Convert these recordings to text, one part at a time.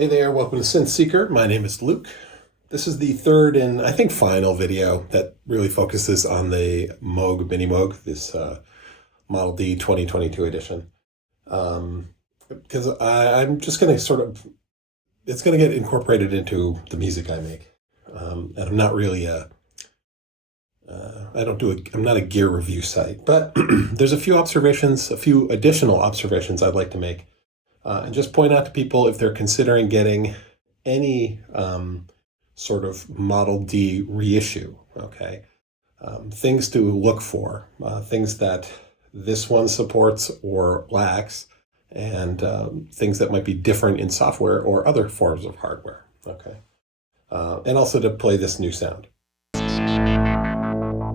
Hey there, welcome to Synth Seeker. My name is Luke. This is the third and I think final video that really focuses on the Moog Minimoog, this Model D 2022 edition. Because I'm just going to it's going to get incorporated into the music I make. And I'm not really I'm not a gear review site, but there's a few additional observations I'd like to make. And just point out to people if they're considering getting any sort of Model D reissue, okay? Things to look for, things that this one supports or lacks, and things that might be different in software or other forms of hardware, okay? And also to play this new sound.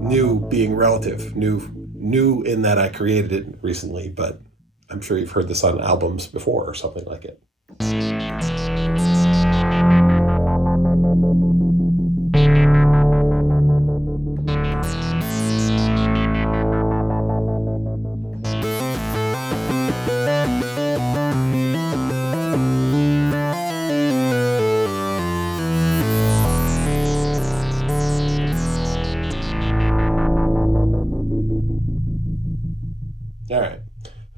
New being relative, new in that I created it recently, but I'm sure you've heard this on albums before or something like it. All right.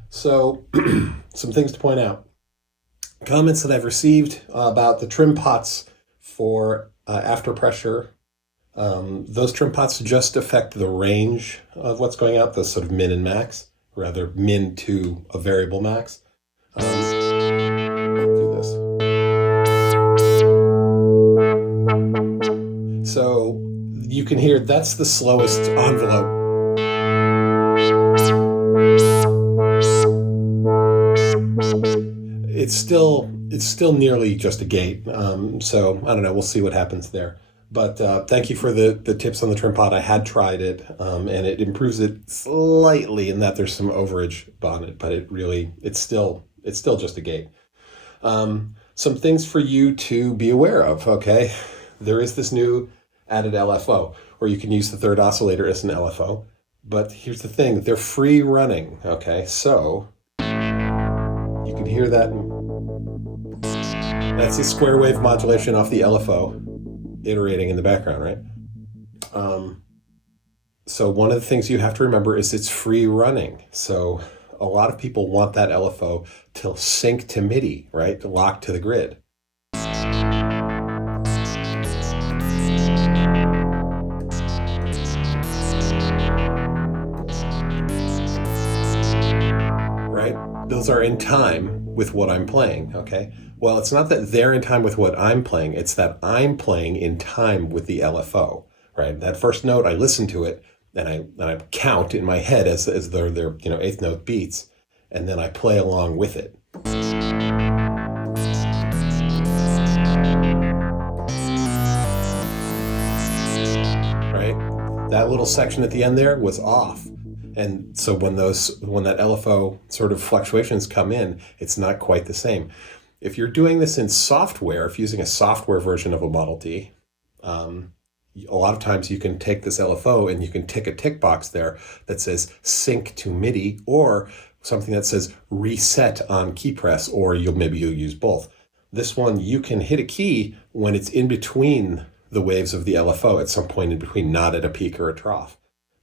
So, some things to point out. Comments that I've received about the trim pots for after pressure. Those trim pots just affect the range of what's going out, the sort of min and max, rather min to a variable max. Do this. So you can hear that's the slowest envelope. It's still nearly just a gate. So I don't know. We'll see what happens there. But thank you for the tips on the trim pot. I had tried it, and it improves it slightly in that there's some overage on it, but it's still just a gate. Some things for you to be aware of. Okay, there is this new added LFO, where you can use the third oscillator as an LFO. But here's the thing: they're free running. Okay, so you can hear that. That's the square wave modulation off the LFO iterating in the background, right? So one of the things you have to remember is it's free running. So a lot of people want that LFO to sync to MIDI, right? To lock to the grid. Right? Those are in time with what I'm playing, okay? Well, it's not that they're in time with what I'm playing, it's that I'm playing in time with the LFO, right? That first note, I listen to it, and I count in my head as their eighth note beats, and then I play along with it. Right? That little section at the end there was off. And so when that LFO sort of fluctuations come in, it's not quite the same. If you're doing this in software, if using a software version of a Model D, a lot of times you can take this LFO and you can tick a tick box there that says sync to MIDI, or something that says reset on key press, or maybe you'll use both. This one, you can hit a key when it's in between the waves of the LFO at some point in between, not at a peak or a trough.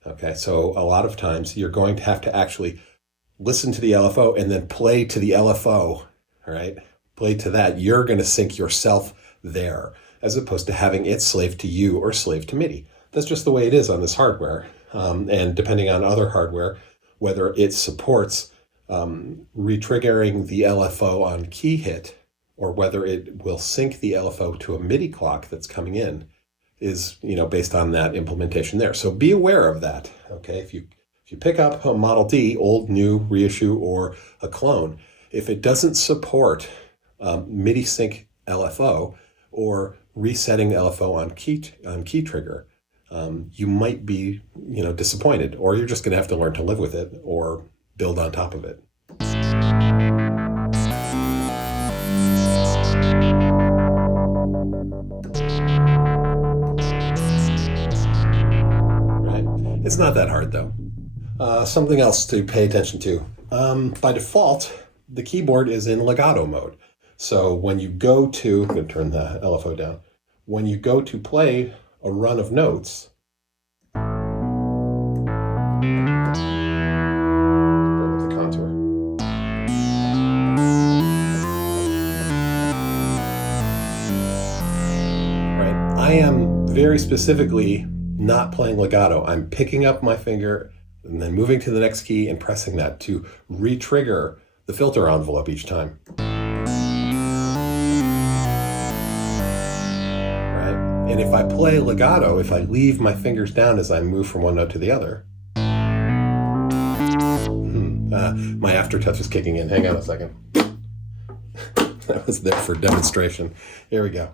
Okay, so a lot of times you're going to have to actually listen to the LFO and then play to the LFO, all right? Play to that. You're going to sync yourself there, as opposed to having it slave to you or slave to MIDI. That's just the way it is on this hardware. And depending on other hardware, whether it supports retriggering the LFO on key hit, or whether it will sync the LFO to a MIDI clock that's coming in, is based on that implementation there. So be aware of that. Okay, if you pick up a Model D, old, new, reissue, or a clone, if it doesn't support MIDI sync LFO or resetting the LFO on key trigger, you might be disappointed, or you're just going to have to learn to live with it or build on top of it. It's not that hard, though. Something else to pay attention to. By default, the keyboard is in legato mode. So when you go to, I'm going to turn the LFO down. When you go to play a run of notes, with the contour. Right. I am very specifically not playing legato. I'm picking up my finger and then moving to the next key and pressing that to re-trigger the filter envelope each time. Right? And if I play legato, if I leave my fingers down as I move from one note to the other, my aftertouch is kicking in. Hang on a second. That was there for demonstration. Here we go.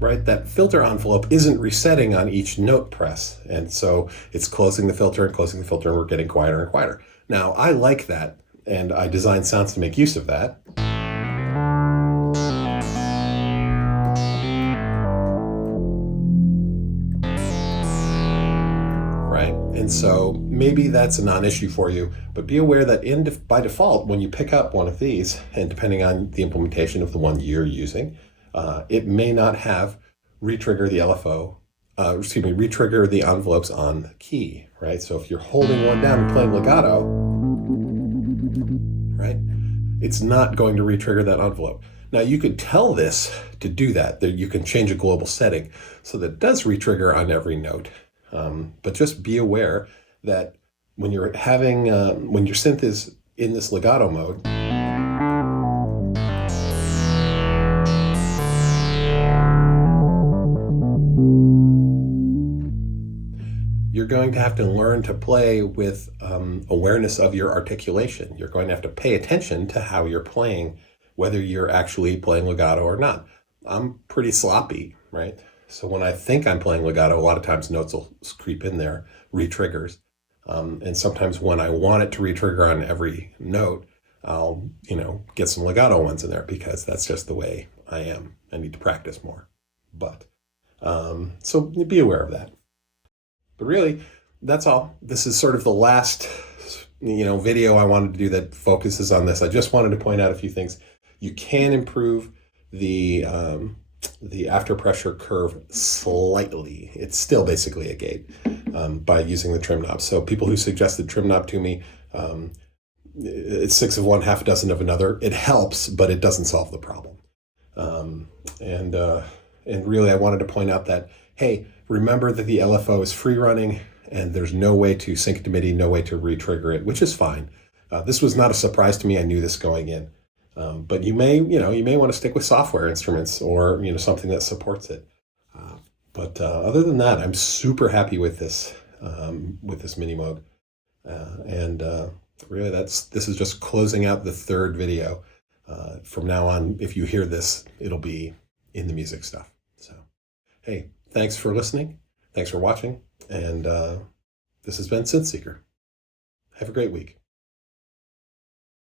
Right, that filter envelope isn't resetting on each note press. And so it's closing the filter and closing the filter, and we're getting quieter and quieter. Now, I like that, and I design sounds to make use of that. Right, and so maybe that's a non-issue for you, but be aware that by default, when you pick up one of these, and depending on the implementation of the one you're using, it may not have re-trigger the re-trigger the envelopes on the key, right? So if you're holding one down and playing legato, right, it's not going to re-trigger that envelope. Now you could tell this to do that you can change a global setting so that it does re-trigger on every note. But just be aware that when you're when your synth is in this legato mode, you're going to have to learn to play with awareness of your articulation. You're going to have to pay attention to how you're playing, whether you're actually playing legato or not. I'm pretty sloppy, right? So when I think I'm playing legato, a lot of times notes will creep in there, re-triggers. And sometimes when I want it to re-trigger on every note, I'll, get some legato ones in there because that's just the way I am. I need to practice more. But, so be aware of that. But really, that's all. This is sort of the last, video I wanted to do that focuses on this. I just wanted to point out a few things. You can improve the after pressure curve slightly. It's still basically a gate by using the trim knob. So people who suggested trim knob to me, it's 6 of one, half a dozen of another. It helps, but it doesn't solve the problem. And really, I wanted to point out that, hey, remember that the LFO is free running and there's no way to sync to MIDI, no way to re-trigger it, which is fine. This was not a surprise to me. I knew this going in. But you may want to stick with software instruments or, something that supports it. But other than that, I'm super happy with this Minimoog. And really, this is just closing out the third video. From now on, if you hear this, it'll be in the music stuff. So, hey, thanks for listening. Thanks for watching. And this has been Synth Seeker. Have a great week.